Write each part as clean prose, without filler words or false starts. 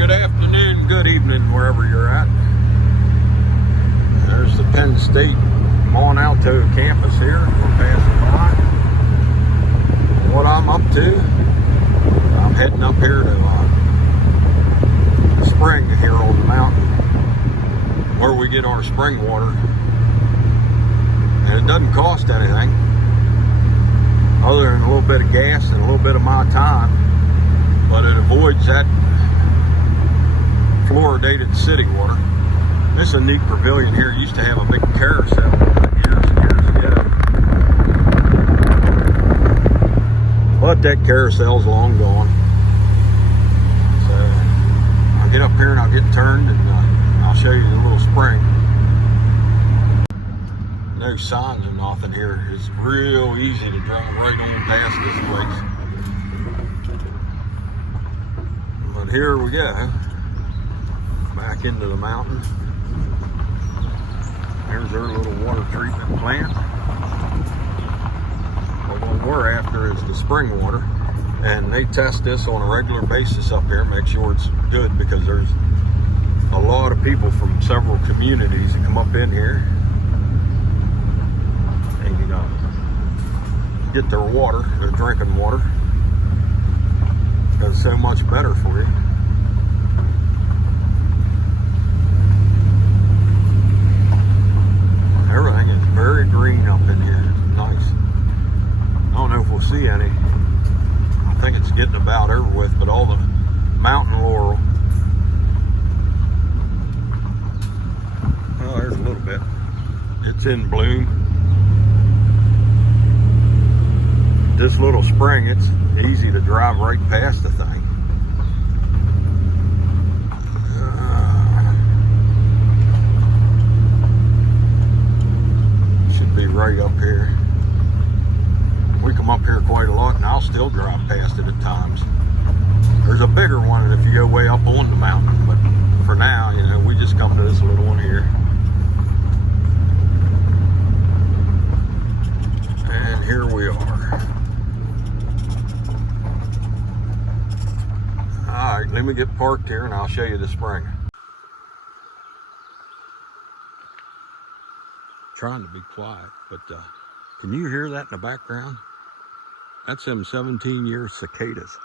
Good afternoon, good evening, wherever you're at. There's the Penn State Mon Alto campus here. We're passing by. What I'm up to, I'm heading up here to the spring here on the mountain where we get our spring water. And it doesn't cost anything other than a little bit of gas and a little bit of my time, but it avoids that fluoridated city water. This is a neat pavilion here. It used to have a big carousel years and years ago, but that carousel's long gone. So I'll get up here and I'll get turned and I'll show you the little spring. No signs or nothing here. It's real easy to drive right on past this place. But here we go. Back into the mountain. There's their little water treatment plant. But what we're after is the spring water, and they test this on a regular basis up here, make sure it's good, because there's a lot of people from several communities that come up in here and get their water, their drinking water, because it's so much better for you. Everything is very green up in here. It's nice. I don't know if we'll see any. I think it's getting about over with, but all the mountain laurel. Oh, there's a little bit. It's in bloom. This little spring, it's easy to drive right past the thing. Right up here. We come up here quite a lot, and I'll still drive past it at times. There's a bigger one if you go way up on the mountain, but for now, you know, we just come to this little one here. And here we are. All right, let me get parked here and I'll show you the spring. Trying to be quiet, but can you hear that in the background? That's them 17-year cicadas.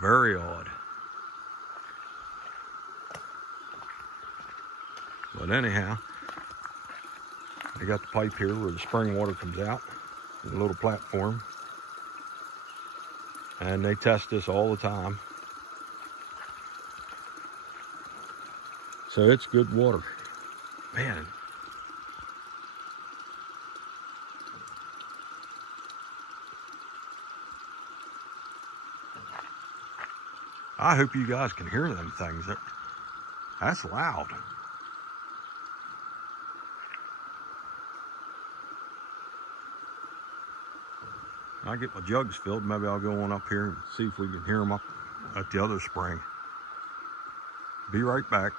Very odd. But anyhow, they got the pipe here where the spring water comes out, a little platform, and they test this all the time. So it's good water. Man. I hope you guys can hear them things. That's loud. I'll get my jugs filled. Maybe I'll go on up here and see if we can hear them up at the other spring. Be right back.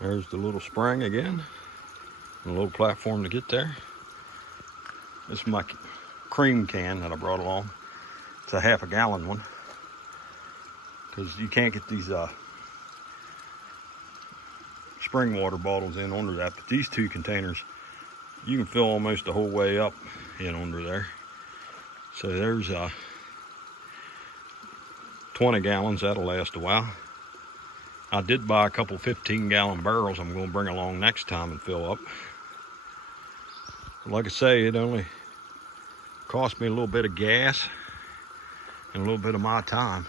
There's the little spring again, a little platform to get there. This is my cream can that I brought along. It's a half a gallon one, because you can't get these spring water bottles in under that, but these two containers, you can fill almost the whole way up in under there. So there's 20 gallons, that'll last a while. I did buy a couple 15-gallon barrels I'm going to bring along next time and fill up. Like I say, it only cost me a little bit of gas and a little bit of my time.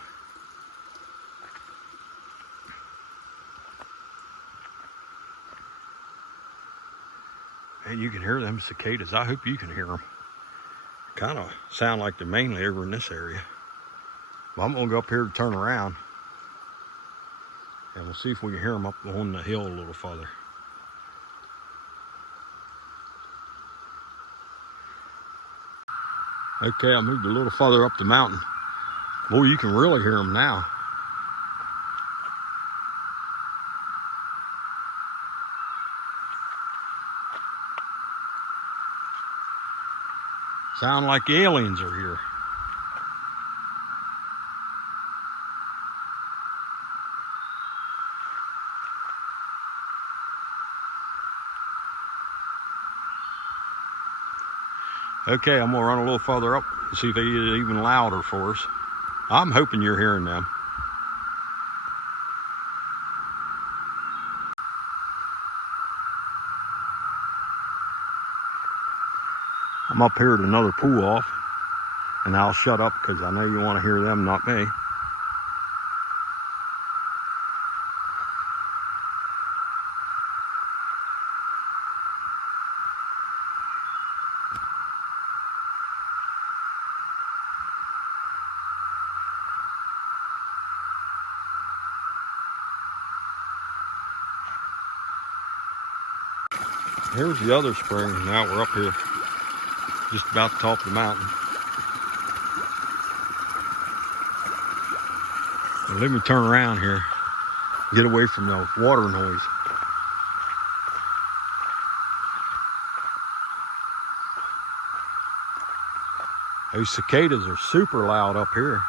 And you can hear them cicadas. I hope you can hear them. Kind of sound like they're mainly over in this area. But I'm going to go up here to turn around, and we'll see if we can hear them up on the hill a little further. Okay, I moved a little further up the mountain. Boy, you can really hear them now. Sound like the aliens are here. Okay, I'm gonna run a little further up and see if they get even louder for us. I'm hoping you're hearing them. I'm up here at another pool off, and I'll shut up because I know you want to hear them, not me. Here's the other spring. Now we're up here, just about the top of the mountain. Now let me turn around here, get away from the water noise. Those cicadas are super loud up here.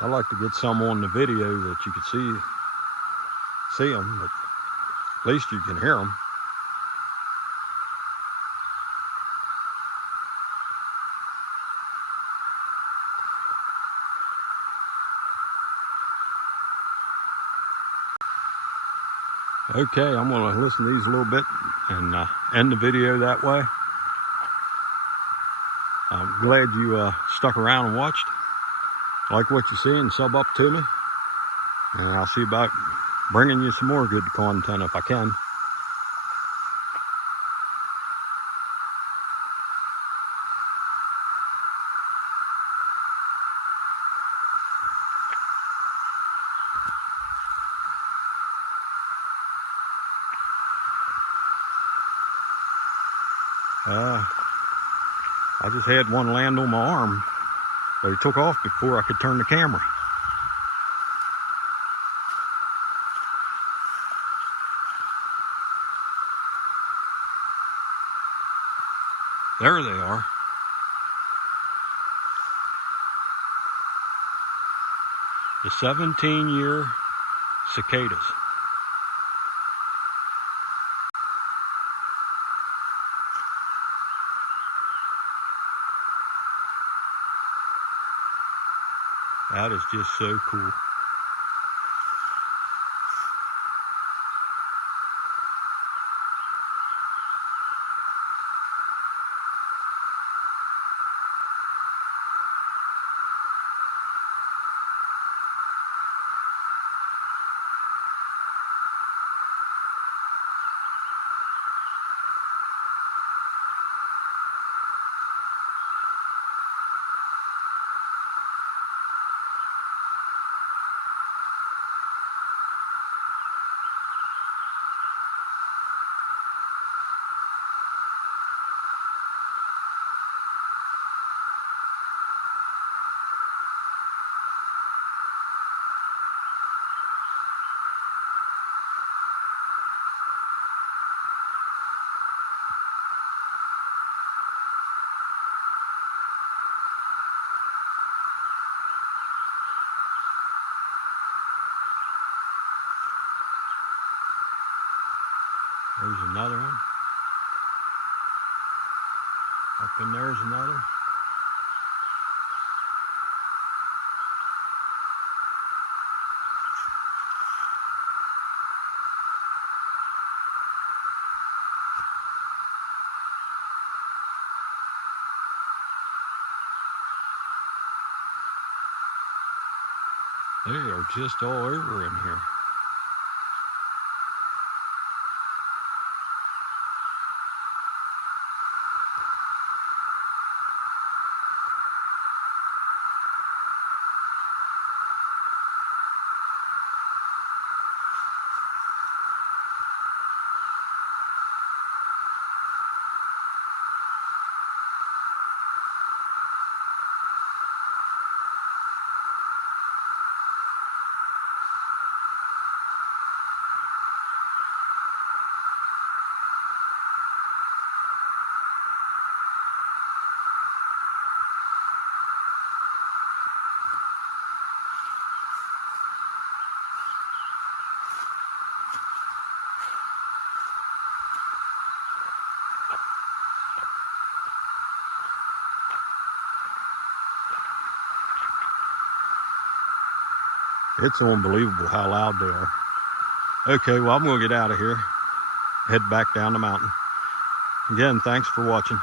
I like to get some on the video that you could see them, but at least you can hear them. Okay, I'm gonna listen to these a little bit and end the video that way. I'm glad you stuck around and watched. Like what you see, and sub up to me, and I'll see about bringing you some more good content if I can. I just had one land on my arm, but he took off before I could turn the camera. There they are. The 17-year cicadas. That is just so cool. There's another one. Up in there's another. They are just all over in here. It's unbelievable how loud they are. Okay, well, I'm going to get out of here, head back down the mountain. Again, thanks for watching.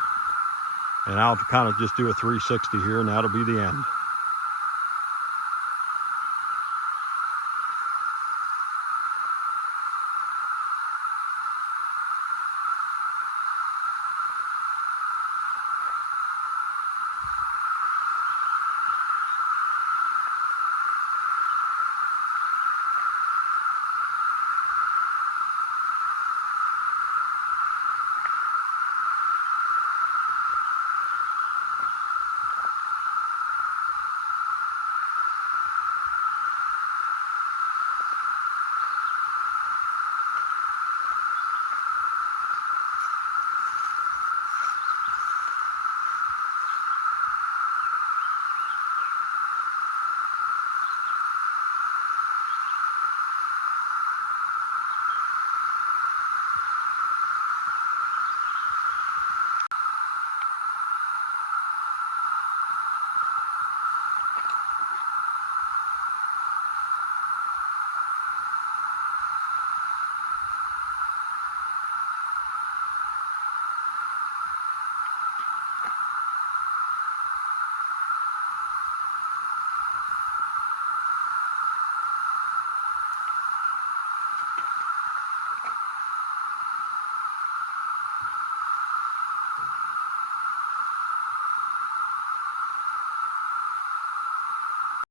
And I'll kind of just do a 360 here, and that'll be the end.